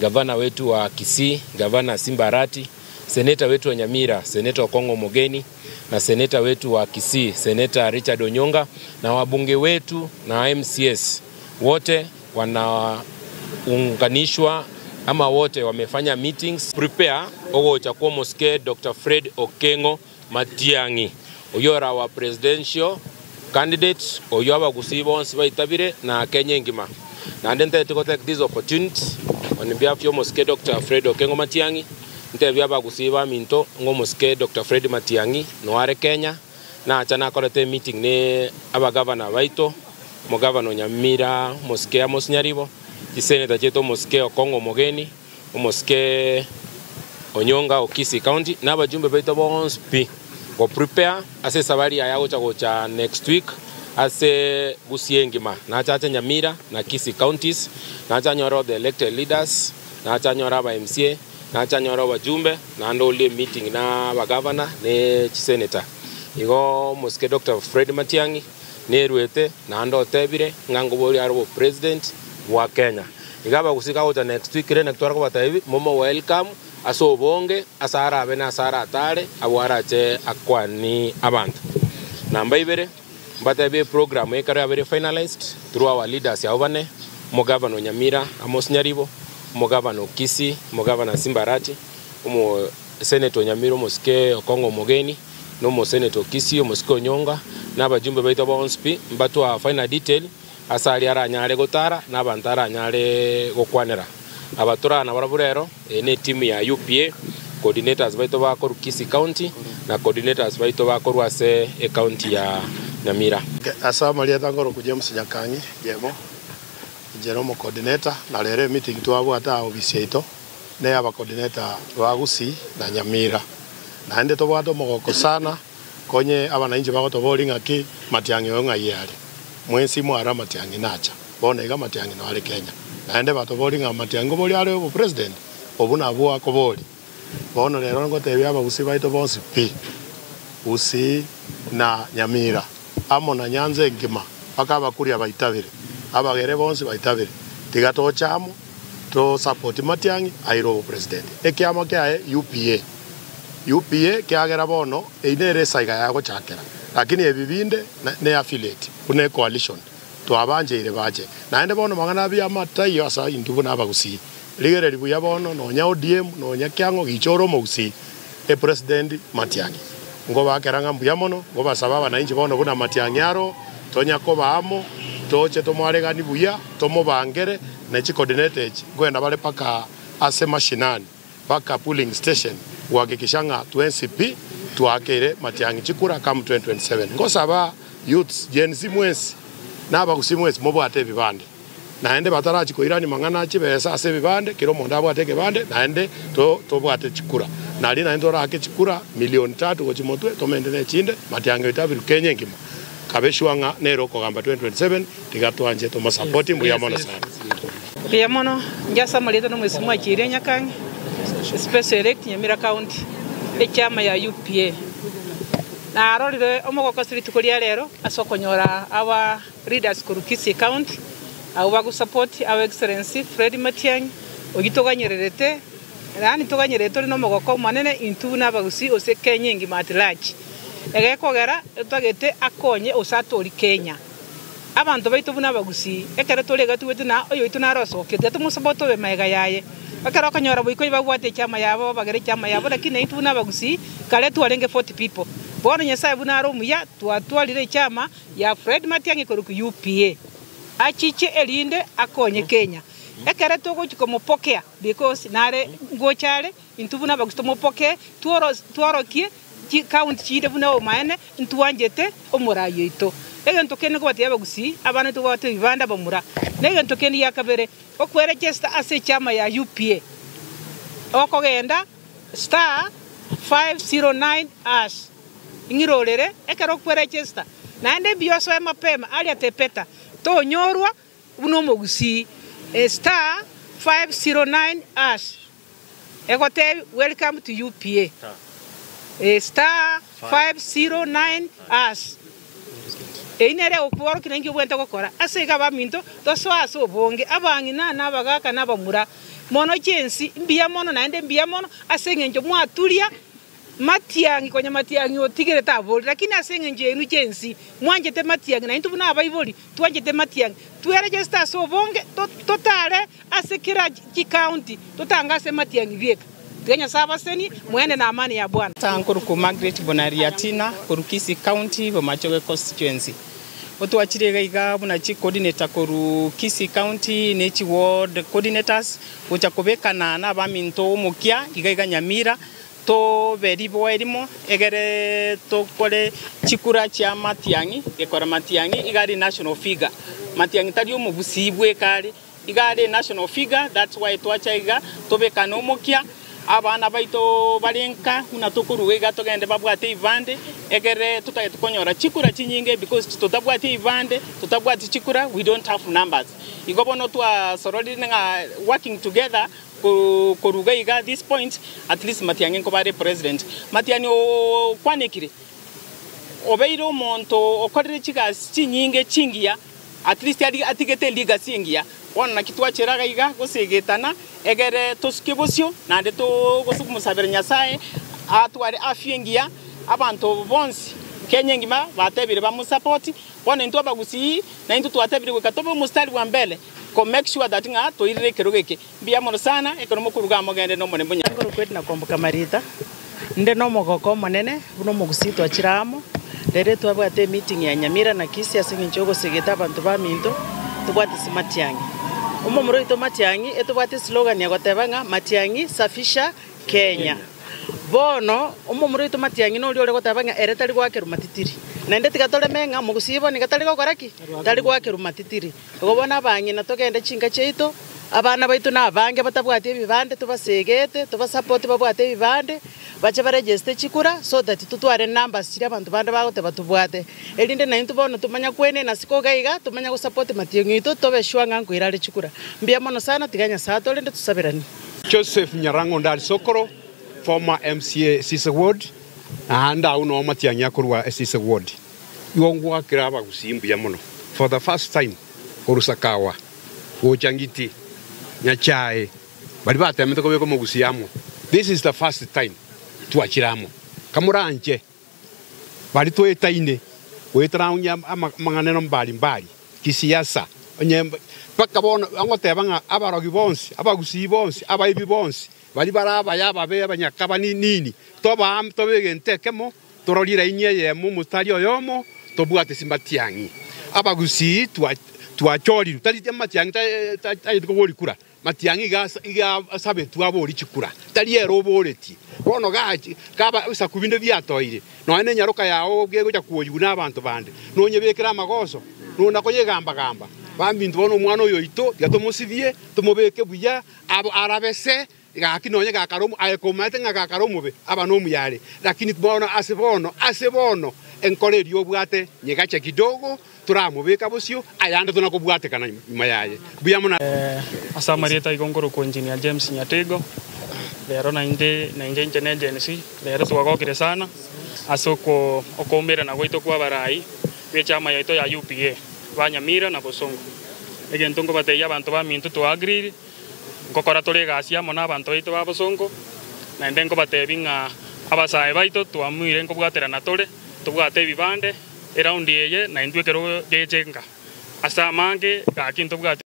gavana wetu wa Kisii, gavana Simba Arati, seneta wetu wa Nyamira, seneta Okongo Mogeni, na seneta wetu wa Kisii, seneta Richard Onyonga, na wabunge wetu na MCS wote wanaunganishwa ama wote wamefanya meetings prepare ogo chakuo moske Dr. Fred Okengo Matiang'i oyora wa presidential candidate oyoba gusibons baitabire na Kenya ngima na ndente to take this opportunity on behalf of moske Dr. Fred Okengo Matiang'i ntebya bagusiba minto ngo moske Dr. Fred Matiang'i no are Kenya na achana korete meeting ne aba governor baito mo governor Nyamira moske Amos Nyaribo Seneta cheto moske Okongo Mogeni, moske Onyonga Okisi County, na bajumbe baito bonspi. Go prepare ase sabari ya gocha next week ase Busiengima, na acha Nyamira na Kisii counties, na acha nyoro the elected leaders, na acha nyoro ba MCA, na acha nyoro bajumbe, na ando le meeting na ba governor ne senator. Igo moske Dr. Fred Matiang'i ne ruete na ando tebire ngango bori aro president wa Kenya. Igaba kusika uta next week rene kutora kwa taivi momo welcome aso bonge asara abena asara atare abwara che akwani abantu. Namba ibere mbatabe program ekare abere finalized through our leaders ya obane mo governor Nyamira Amos Nyaribo, mo governor Kisii, mo governor Simba Arati, mo senator Nyamira moske Okongo Mogeni, no mo senator Kisii moske Onyonga na bajumbe baito bonspi mbatwa final detail asali ara nyare gotara na bantara nyare gokwanera abatura na baraburero ne team ya UPA coordinators baito ba koru Kisii County na coordinators baito ba koru ase county ya Nyamira. Asama lia tangoro kujames Nyakangi jemo Jeromo coordinator na lere meeting tuabu ata ofisi ito ne aba coordinator wa Gusii na Nyamira na ende to bwato mogoko sana konye abana inje bagoto bolinga ki Matiang'i onga yale mwensi mwara Matiang'i nacha bona iga Matiang'i no ale Kenya naende bato bolinga Matiang'i boli ale obo president obuna bwa ko boli bona lero ngo tebya aba Gusii baito bonsi pi Gusii na Nyamira amo na Nyanza ngima akaba kuri abaitabire abagere bonsi baitabire tigato chamo to support Matiang'i airo president ekiamo kya UPA kiagera bono einere saiga yago chakera lakini ebibinde ne affiliate kune coalition to abanje ile baje naende bono mangana bya matai asa indubu naba Gusii ligere libuya bono no nya ODM no nya kyango gichoro mo Gusii e president Matiang'i ngo bakeranga mbuya mono ngo basaba bananchi bono buna Matiang'i aro tonya ko baamo toche tomwaregani buya tomo bangere na chi coordinated gwenda bale paka ase mashinani paka polling station wakikishanga 20p tuakere Matiang'i chikura kam 2027 ngosaba youths Gen Z mwesi naba Gusii mwesi mobo ate bibande naende batara chiko irani mangana chibesa ase bibande kiro monda bwate kebande naende to bwate chikura nali naendo rake chikura milioni 3 gochimotwe tomendene chinde Matiang'i itabiru Kenya ngima kabeshwanga nero ko gamba 2027 tigatwanje to support mbuya mono sana ya mono njasa maleta no mwesi mwa chire Nyakangi special elect Nyamira county chama ya UPA na arorire omogoko street kulia lero asokonyora our leaders ku Kisii county aba gu support our excellency Fred Matiang'i ogitoganyererete rani toganyerete no mogoko manene intu na Gusii ose Kenya ngima at large egekogera etagete akonye osatori Kenya abantu baito buna Gusii ekere tolega tuwete na oyo itu na rosokete tumusaboto be mega yaye akara kanyora boiko ibagwate chama yabo bagere chama yabo lakini itu na Gusii kale tuarenge 40 people bona nyasaye buna romuya twatwalire chama ya Fred Matiang'i ku UPA achiche elinde akonye Kenya ekere togo chikomopokea because nare ngochale intu buna Gusii tomopoke tworokie county chide buna o maene ntuwanjete omurayo ito egento kene ko batya Gusii abana to bate ibanda bamura negento kene yakabere okwere chesta ase chama ya UPA okogenda *509# ingirolere ekero kwere chesta naende bioso ya mapema ali atepeta to nyorwa buno mo Gusii *509# egote welcome to UPA *509# einere okworo kinengi bwente gokora ase ga baminto to so aso bonge abangi na bagaka na bamura mono chensi mbia mono naende mbia mono asengenjo mwatulia Matiang'i kwenye Matiang'i otigere tabori lakini asengenjo enu chensi mwanjete Matiang'i na intubuna abaibori twanjete Matiang'i tueregister sobonge totale asekira county totangase Matiang'i bieka Kenya sabaseni muende na amani ya Bwana. Tankuru ku Margaret Bonariatina ku Kisii County Bomachoge constituency. Otuachirega iga buna chi coordinator ku Kisii County ne chi ward coordinators uchakobekana na baminto mukia iga Nyamira to beri boerimo egere to kole chikura cha Matiang'i gekora Matiang'i igari national figure Matiang'i tario mubusibwe kali igari national figure that's why twachaiga tobekana mukia abana baito barenka una tukuruga togende babwate ivande egere tutayekonyora chikura chinyinge because tutabwate ivande tutabwate chikura we don't have numbers igobono twa sorori nga working together kuruga iga this point at least Matiang'i ko bare president Matiang'i o kwanekire obeiro monto okorere chigas chinyinge chingia at least atigete liga singia wana kitwa cheraga iga gosegetana egere toskebosyo nande to gosukumusabira Nyasaye atware afiengia abantu bonsi Kenya ngima batebire bamusupport wana into abagusi na into twatebire gwekatobe mustari wa mbele ko make sure that nga to irire kerogeke bia mono sana ekonomo kuruga mogende no mone bunya ngoro kwetna komboka marita nde no mogoko monene buno mogusito achiramo rere twabwate meeting ya Nyamira na Kisii asenginjogo segeta abantu baminto tubwate Matiang'i umomoro ito Matiang'i etubwate slogan ya gotebanga Matiang'i safisha Kenya bono umomoro ito Matiang'i no riore gotebanga eretari gwakeru matitiri na ndeti gatole menga mugusibo ni gatari gokoraki tari gwakeru matitiri gobona bangi na togende chinga cheito abana baitu na bange batabwate ibibande tubasegete tubasupport babwate ibibande bacha baregister chikura so that tutware numbers chira abantu bande bagote batubwate elinde na intubono tumanya kwene na siko gaiga tumanya go support Matiang'i ito tobe shwanga nkwirare chikura mbia mono sana tiganya sato lende tusabirani Joseph Nyarango Ndali Sokoro former MCA Sisa Ward anda uno Matiang'i akorwa Sisa Ward yongwa kiraba gusimbia mono for the first time Kurusakawa Ochangiti Nyachae bali batemete ko beko mugusiamo this is the first time tuachiramo kamuranje bali twetaine wetraunya manganeno mbali kisiasa onye bakabona angotebanga abarogi bonsi abagusi bonsi abaibi bonsi bali baraba yaba be abanyakaba nini toba am tobegentekemo torolira inye mu mustari oyomo tobwate Matiang'i abagusi tuachori tali Matiang'i ta ko kura Matiang'i iga sabe tuabori chikura tali ero boreti bono gachi kaba usakubinde byatoire no ene nyaruka yao gego cha kuoyuna abantu bande no nyebekera magoso no nakoyegamba gamba bambintu bono mwana oyo ito yatomusivie tumubeke buya arabese gakinonye gakaromu ayekomate ngakaromu be abano muyale lakini bono asebono enkolerio obwate nyegacha kidogo turamubeka bosyo ayande tunakobwate kana mayaye buya muna asamarieta igongoro ko engineer James Nyatego lero na inde agency lero twagokire sana asoko okombera na goito kwa barai bechama yaito ya UPA Banyamira na Bosongo egentongo bateya abantu bamintu to agree ngokora tolega asia mona abantu baito ba Bosongo na ndengo batebinga abasae baito twamwire nkobwatera na tole tubwate bibande around yeye na indwe kero yejenga asa mange gakinto bwate